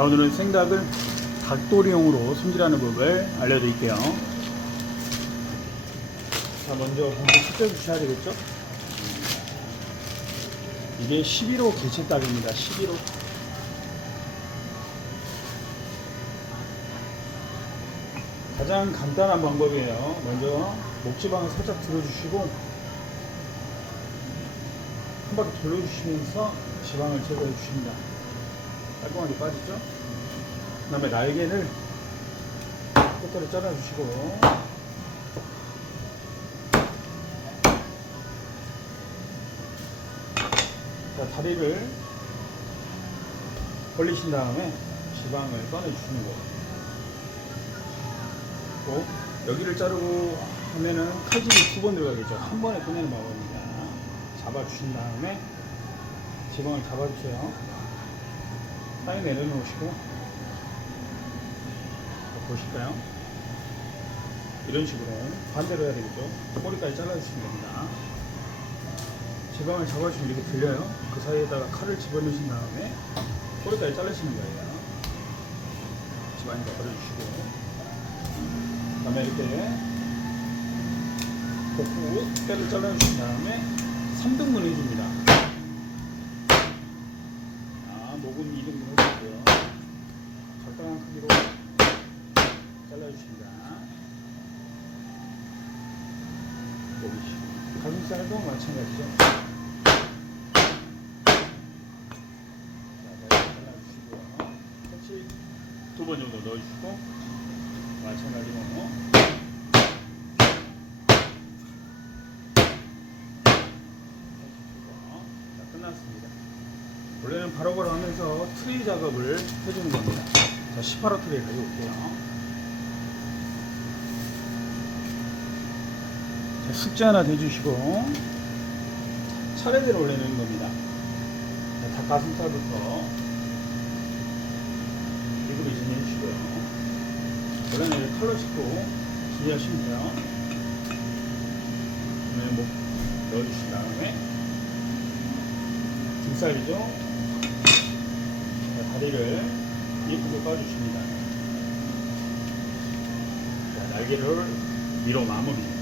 자 오늘은 생닭을 닭도리용으로 손질하는 법을 알려드릴게요. 자 먼저 본드 숫자 주셔야 되겠죠? 이게 11호 개체닭입니다. 11호. 가장 간단한 방법이에요. 먼저 목지방을 살짝 들어주시고 한 바퀴 돌려주시면서 지방을 제거해 주십니다. 깔끔하게 빠지죠? 그 다음에 날개를 끝으로 잘라주시고 자, 다리를 벌리신 다음에 지방을 꺼내주시는 거예요. 또 여기를 자르고 하면은 칼질이 두 번 들어가겠죠. 한 번에 꺼내는 방법입니다. 잡아주신 다음에 지방을 잡아주세요. 땅에 내려놓으시고 자, 보실까요? 이런 식으로 반대로 해야 되겠죠. 꼬리까지 잘라주시면 됩니다. 지방을 잡아주시면 이렇게 들려요. 그 사이에다가 칼을 집어넣으신 다음에 꼬리까지 자르시는 거예요. 지방에다 버려주시고 그 다음에 이렇게 복부 뼈를 잘라주신 다음에 3등분 해줍니다. 자, 목은 2등분 해주고요. 적당한 크기로 여기 가슴살도 마찬가지죠. 같이 두 번 정도 넣어주시고 마찬가지로 자, 끝났습니다. 원래는 바로 바로 하면서 트리 작업을 해주는 겁니다. 자, 18호 트리 가져올게요. 숙제 하나 대주시고 차례대로 올려내는 겁니다. 자, 닭가슴살부터 입으로 이전해 주시고요. 원래는 컬러 씻고 준비하시면 돼요. 그다음에 목 넣어주신 다음에 등살이죠. 자, 다리를 예쁘게 꺼주십니다. 자, 날개를 위로 마무리.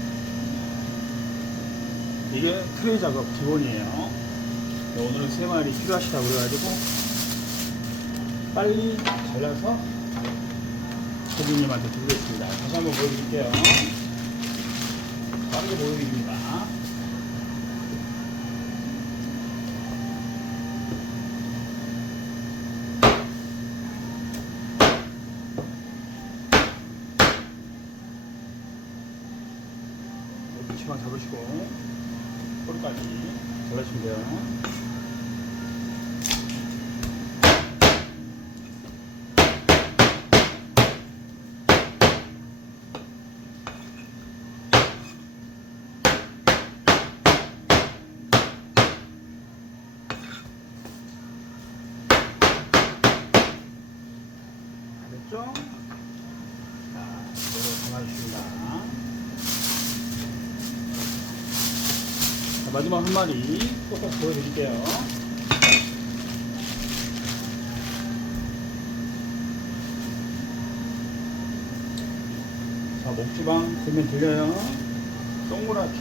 이게 트레이 작업 기본이에요. 네, 오늘은 세 마리 필요하시다고 그래가지고 빨리 잘라서 고객님한테 드리겠습니다. 다시 한번 보여드릴게요. 빠르게 보여드립니다. 이렇게 치마 잡으시고 꼬리까지 잘라주시면 돼요. 알겠죠? 자, 이대로 담아주십니다. 자, 마지막 한 마리 똑같이 보여드릴게요. 자, 목지방 들면 들려요. 동그랗게.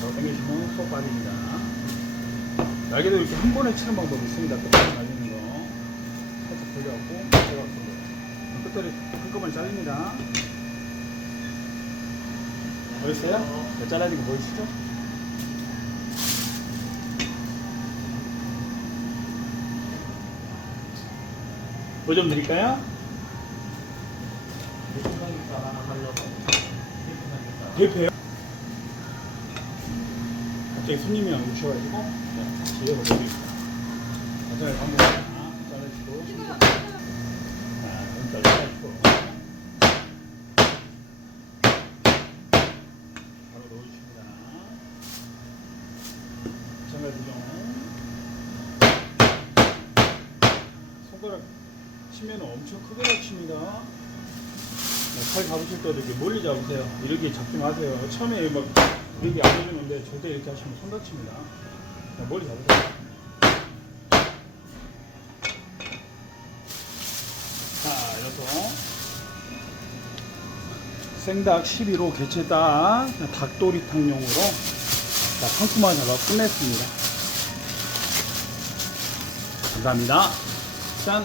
자, 당기시면 쏙 빠집니다. 날개도 이렇게 한 번에 치는 방법이 있습니다. 끝에 날리는 거. 살짝 돌려갖고, 제가 끝들이 한꺼번에 잘립니다. 보였어요? 몇 잘라진 거 보이시죠? 뭐 좀 드릴까요? 대표요? 갑자기 손님이 오셔가지고 네, 제가 드립니다. 가장을 방 손가락 치면 엄청 크게 다칩니다. 네, 칼 잡으실 때도 이렇게 멀리 잡으세요. 이렇게 잡지 마세요. 처음에 막 이렇게 안 되는데 절대 이렇게 하시면 손 다칩니다. 네, 멀리 잡으세요. 자, 이렇게 생닭 11호 개체닭 닭도리탕용으로 상큼한 작업 끝냈습니다. 감사합니다. Sen